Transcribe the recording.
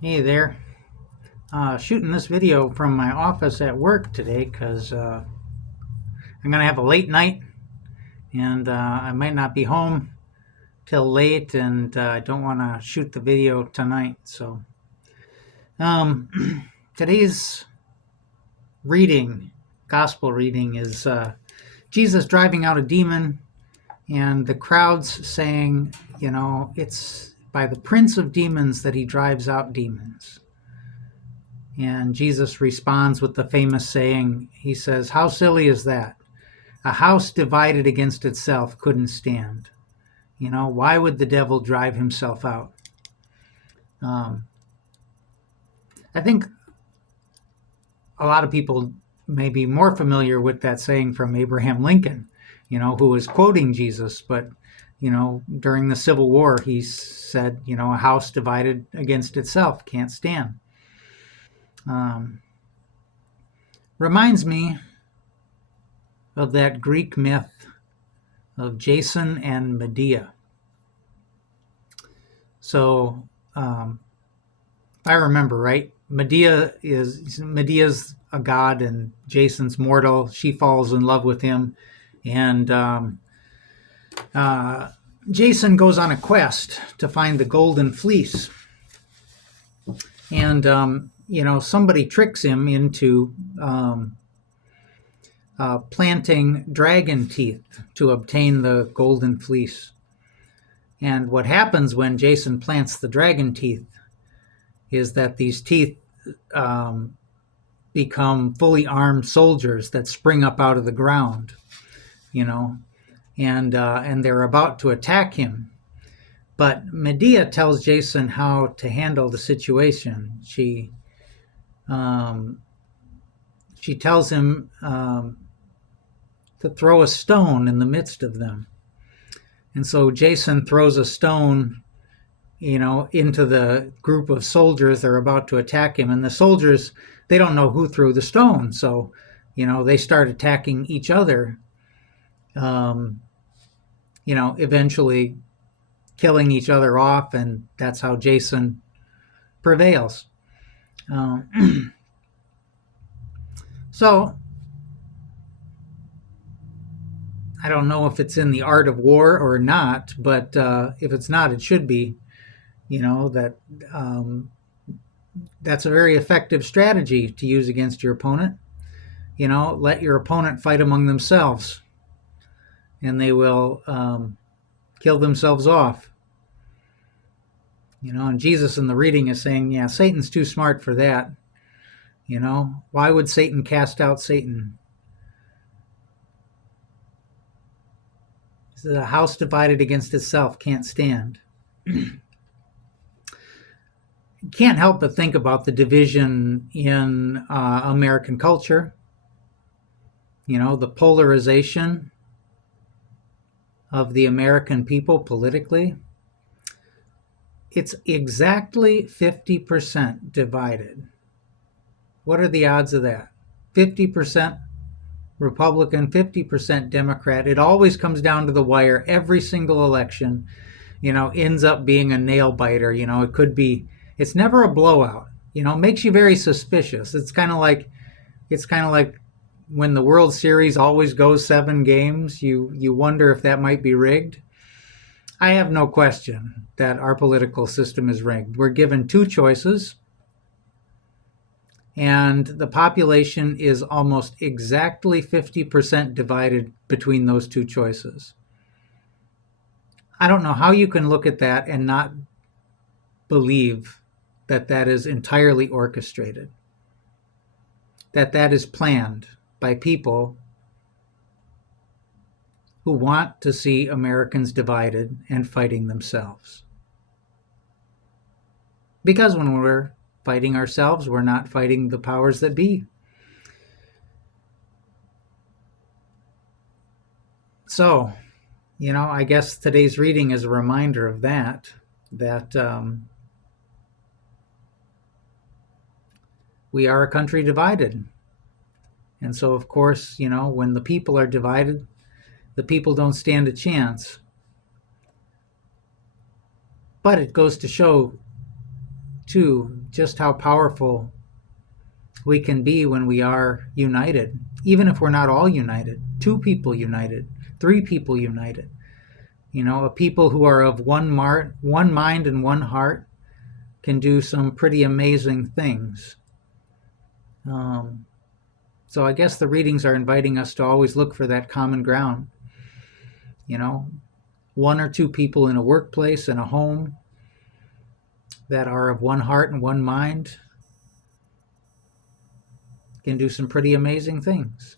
Hey there. Shooting this video from my office at work today because I'm going to have a late night and I might not be home till late and I don't want to shoot the video tonight. So um, today's reading, gospel reading, is Jesus driving out a demon and the crowds saying, it's by the prince of demons that he drives out demons. And Jesus responds with the famous saying, he says, "How silly is that? A house divided against itself couldn't stand. Why would the devil drive himself out?" Um, I think a lot of people may be more familiar with that saying from Abraham Lincoln, who was quoting Jesus. But, during the Civil War, he said, a house divided against itself can't stand. Um, Reminds me of that Greek myth of Jason and Medea. So, if I remember right, Medea's a god and Jason's mortal. She falls in love with him, and Jason goes on a quest to find the golden fleece. And somebody tricks him into planting dragon teeth to obtain the golden fleece. And what happens when Jason plants the dragon teeth is that these teeth become fully armed soldiers that spring up out of the ground, and they're about to attack him. But Medea tells Jason how to handle the situation. She tells him to throw a stone in the midst of them. And so Jason throws a stone, into the group of soldiers that are about to attack him. And the soldiers, they don't know who threw the stone. So, they start attacking each other, eventually killing each other off. And that's how Jason prevails. So, I don't know if it's in the art of war or not, but if it's not, it should be. That's a very effective strategy to use against your opponent. Let your opponent fight among themselves, and they will kill themselves off. And Jesus in the reading is saying, yeah, Satan's too smart for that. Why would Satan cast out Satan? The house divided against itself can't stand. Can't help but think about the division in American culture. The polarization of the American people politically. It's exactly 50% divided. What are the odds of that? 50% Republican, 50% Democrat. It always comes down to the wire. Every single election, ends up being a nail biter. It could be, it's never a blowout. Makes you very suspicious. It's kind of like when the World Series always goes 7 games, you wonder if that might be rigged. I have no question that our political system is rigged. We're given 2 choices, and the population is almost exactly 50% divided between those 2 choices. I don't know how you can look at that and not believe that that is entirely orchestrated, that is planned by people who want to see Americans divided and fighting themselves. Because when we're fighting ourselves, we're not fighting the powers that be. So, I guess today's reading is a reminder of that we are a country divided. And so, of course, when the people are divided, the people don't stand a chance. But it goes to show too, just how powerful we can be when we are united, even if we're not all united. Two people united, three people united. A people who are of one mind and one heart can do some pretty amazing things. So I guess the readings are inviting us to always look for that common ground. One or two people in a workplace, in a home, that are of one heart and one mind can do some pretty amazing things.